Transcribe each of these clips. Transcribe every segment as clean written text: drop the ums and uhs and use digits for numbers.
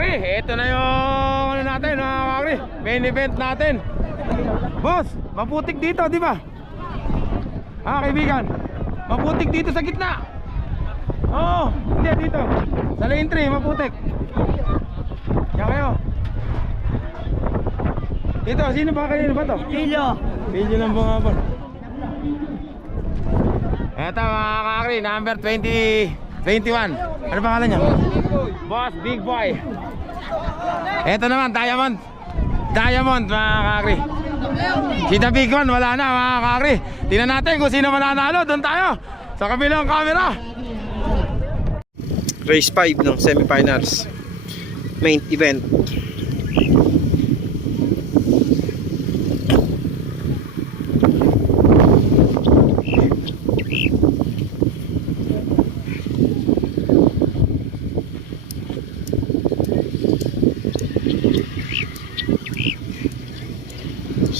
kakri, ito na yung ano natin mga kakri, main event natin. Boss, maputik dito, di ba? Kaibigan, maputik dito sa gitna. Oo, hindi dito. Sa lane 3, maputik. Yan kayo. Dito, sino ba kayo? Ba to? Pilyo. Pilyo lang bungabon. Eto mga kakri, number 21. Ano pangalan niya? Boss Big Boy. Eto naman, Diamond mga kakri. Si The Big One wala na mga kakri. Tingnan natin kung sino mananalo. Doon tayo sa kabilang camera. Race 5 ng semifinals main event.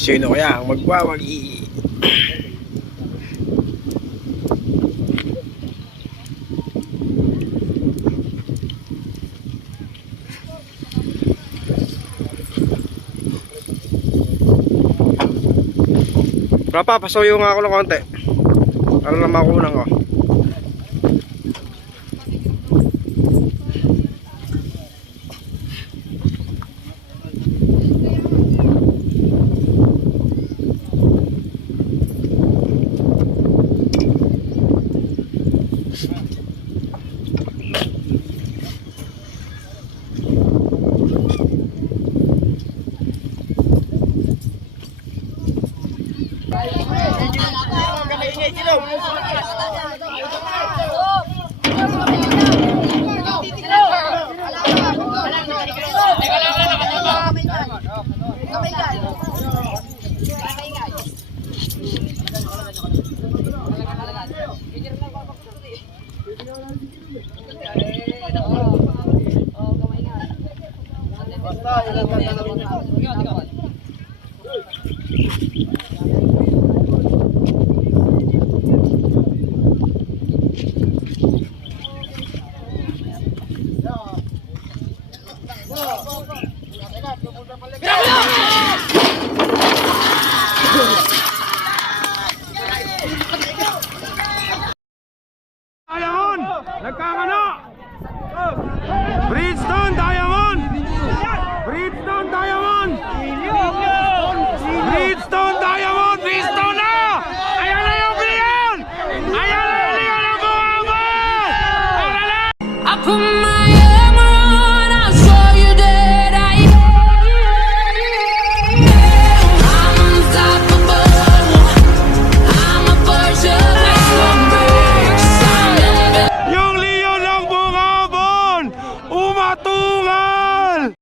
Sino kaya ang magwawagi? Rapa, pasuyo nga ako ng konti. Ano lang makunan ko.